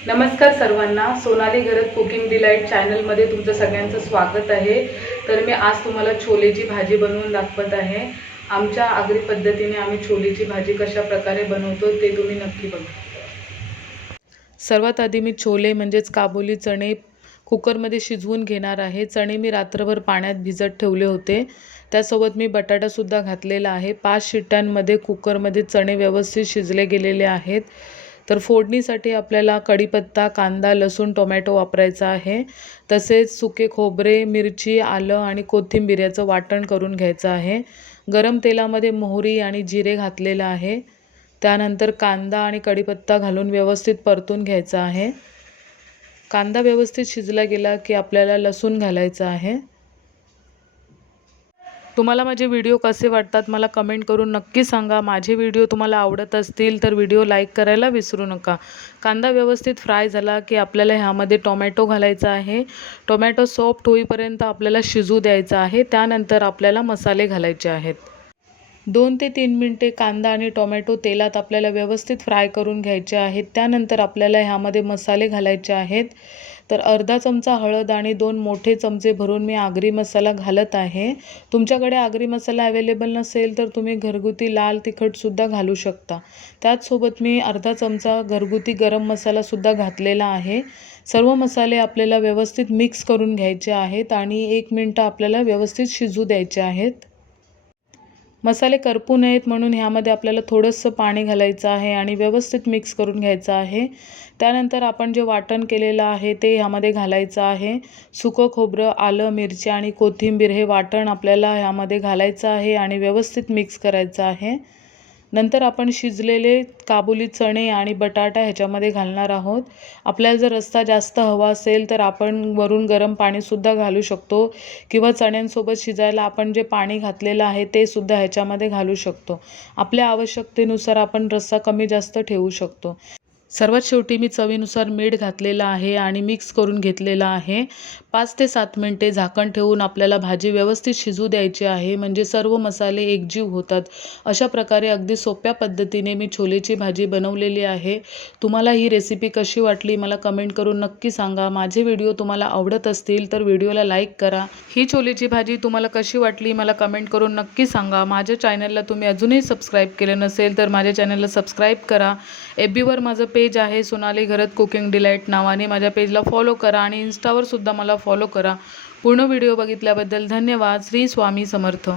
नमस्कार सर्वांना, सोनाली घरत cooking delight चॅनलमध्ये तुमचं सगळ्यांचं स्वागत आहे। तर मी आज तुम्हाला छोलेची भाजी बनवून दाखवत आहे। आमच्या आगरी पद्धतीने आम्ही छोलेची भाजी कशा प्रकारे बनवतो ते तुम्ही नक्की बघा। सर्वात आधी मी छोले म्हणजेच काबुली चणे कुकरमध्ये शिजवून घेणार आहे। चणे मी रात्रभर पाण्यात भिजत ठेवले होते। त्यासोबत मी बटाटा सुद्धा घातलेला आहे। 5 शिट्ट्यांमध्ये कुकरमध्ये चणे व्यवस्थित शिजले गेलेले आहेत। तर फोडणीसाठी आपल्याला कढीपत्ता, कांदा, लसूण, टोमॅटो वापरायचा आहे। तसेच सुके खोबरे, मिरची, आलं आणि कोथिंबीर याचं वाटण करून घ्यायचं आहे। गरम तेलामध्ये मोहरी आणि जिरे घातलेलं आहे। त्यानंतर कांदा आणि कढीपत्ता घालून व्यवस्थित परतून घ्यायचा आहे। कांदा व्यवस्थित शिजला गेला की आपल्याला लसूण घालायचा आहे। तुम्हाला माझे व्हिडिओ कसे वाटतात मला कमेंट करून नक्की सांगा। माझे व्हिडिओ तुम्हाला आवडत असतील तर व्हिडिओ लाईक करायला विसरू नका। कांदा व्यवस्थित फ्राय झाला की आपल्याला ह्यामध्ये टोमॅटो घालायचा आहे। टोमॅटो सॉफ्ट होईपर्यंत आपल्याला शिजू द्यायचा आहे। त्यानंतर आपल्याला मसाले घालायचे आहेत। 2 ते 3 मिनिटे कांदा आणि टोमॅटो तेलात आपल्याला व्यवस्थित फ्राय करून घ्यायचे आहेत। त्यानंतर आपल्याला ह्यामध्ये मसाले घालायचे आहेत। तर अर्धा चमचा हळद आणि 2 मोठे चमचे भरून मी आगरी मसाला घालत आहे। तुमच्याकडे आगरी मसाला अवेलेबल नसेल तर तुम्ही घरगुती लाल तिखटसुद्धा घालू शकता। त्याचसोबत मी अर्धा चमचा घरगुती गरम मसालासुद्धा घातलेला आहे। सर्व मसाले आपल्याला व्यवस्थित मिक्स करून घ्यायचे आहेत आणि 1 मिनिट आपल्याला व्यवस्थित शिजू द्यायचे आहेत। मसाले करपू नयेत म्हणून ह्यामध्ये आपल्याला थोडंसं पाणी घालायचं आहे आणि व्यवस्थित मिक्स करून घ्यायचं आहे। त्यानंतर आपण जे वाटण केलेलं आहे ते ह्यामध्ये घालायचं आहे। सुकं खोबरं, आलं, मिरची आणि कोथिंबीर हे वाटण आपल्याला ह्यामध्ये घालायचं आहे आणि व्यवस्थित मिक्स करायचं आहे। नंतर आपण शिजलेले काबुली चणे आणि बटाटा ह्याच्यामध्ये घालणार आहोत। आपल्याला जर रस्सा जास्त हवा असेल तर आपण वरून गरम पाणीसुद्धा घालू शकतो किंवा चण्यांसोबत शिजायला आपण जे पाणी घातलेलं आहे ते सुद्धा ह्याच्यामध्ये घालू शकतो। आपल्या आवश्यकतेनुसार आपण रस्सा कमी जास्त ठेवू शकतो। सर्वात शेवटी मी चवीनुसार मीठ घातलेलं आहे आणि मिक्स करून घेतलेलं आहे। 5 ते 7 मिनिटे झाकण ठेवून आपल्याला भाजी व्यवस्थित शिजू द्यायची आहे म्हणजे सर्व मसाले एकजीव होतात। अशा प्रकारे अगदी सोप्या पद्धतीने मी छोलेची भाजी बनवलेली आहे। तुम्हाला ही रेसिपी कशी वाटली मला कमेंट करून नक्की सांगा। माझे व्हिडिओ तुम्हाला आवडत असतील तर व्हिडिओला लाईक करा। ही छोलेची भाजी तुम्हाला कशी वाटली मला कमेंट करून नक्की सांगा। माझ्या चॅनलला तुम्ही अजूनही सबस्क्राईब केलं नसेल तर माझ्या चॅनलला सबस्क्राईब करा। FBवर माझं पेज आहे सोनाली घरत कुकिंग डिलाइट नावाने, माझ्या पेजला फॉलो करा आणि इन्स्टावर सुद्धा मला फॉलो करा। पूर्ण व्हिडिओ बघितल्याबद्दल धन्यवाद। श्री स्वामी समर्थ।